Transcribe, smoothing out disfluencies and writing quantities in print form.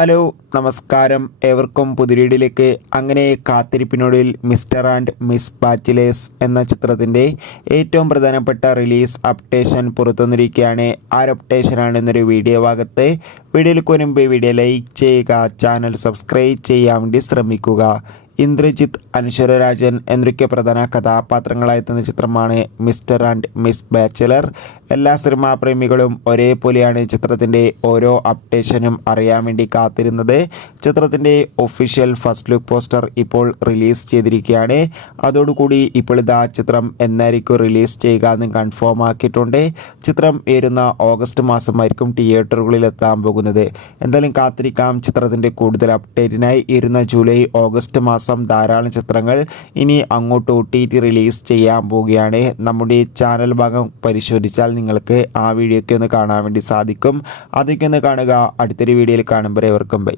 Hello നമസ്കാരം, ഏവർക്കും പുതിരീടിലേക്ക്. അങ്ങനെ കാത്തിരിപ്പിനൊടുവിൽ മിസ്റ്റർ ആൻഡ് മിസ് ബാച്ചിലേഴ്സ് എന്ന ചിത്രത്തിൻ്റെ ഏറ്റവും പ്രധാനപ്പെട്ട റിലീസ് അപ്ഡേഷൻ പുറത്തുവന്നിരിക്കുകയാണ്. അപ്ഡേഷനാണെന്നൊരു വീഡിയോ ഭാഗത്ത് വീഡിയോയിൽ മുൻപ് വീഡിയോ ലൈക്ക് ചെയ്യുക, ചാനൽ സബ്സ്ക്രൈബ് ചെയ്യാൻ വേണ്ടി ശ്രമിക്കുക. ഇന്ദ്രജിത്ത്, അനശ്വര രാജൻ എന്നൊക്കെ പ്രധാന കഥാപാത്രങ്ങളായെത്തുന്ന ചിത്രമാണ് മിസ്റ്റർ ആൻഡ് മിസ് ബാച്ചലർ. എല്ലാ സിനിമാ പ്രേമികളും ഒരേപോലെയാണ് ചിത്രത്തിൻ്റെ ഓരോ അപ്ഡേഷനും അറിയാൻ വേണ്ടി കാത്തിരുന്നത്. ചിത്രത്തിൻ്റെ ഒഫീഷ്യൽ ഫസ്റ്റ് ലുക്ക് പോസ്റ്റർ ഇപ്പോൾ റിലീസ് ചെയ്തിരിക്കുകയാണ്. അതോടുകൂടി ഇപ്പോൾ ഇതാ ചിത്രം എന്നായിരിക്കും റിലീസ് ചെയ്യുക എന്ന് കൺഫേം ആക്കിയിട്ടുണ്ട്. ചിത്രം വരുന്ന ഓഗസ്റ്റ് മാസമായിരിക്കും തിയേറ്ററുകളിൽ എത്താൻ പോകുന്നത്. എന്തായാലും കാത്തിരിക്കാം ചിത്രത്തിൻ്റെ കൂടുതൽ അപ്ഡേറ്റിനായി. ജൂലൈ ഓഗസ്റ്റ് മാസം ധാരാളം ചിത്രങ്ങൾ ഇനി അങ്ങോട്ട് OTT റിലീസ് ചെയ്യാൻ പോവുകയാണ്. നമ്മുടെ ചാനൽ ഭാഗം പരിശോധിച്ചാൽ നിങ്ങൾക്ക് ആ വീഡിയോ ഒക്കെ ഒന്ന് കാണാൻ വേണ്ടി സാധിക്കും. അതൊക്കെ ഒന്ന് കാണുക. അടുത്തൊരു വീഡിയോയിൽ കാണുമ്പോൾ ഏവർക്കും ബൈ.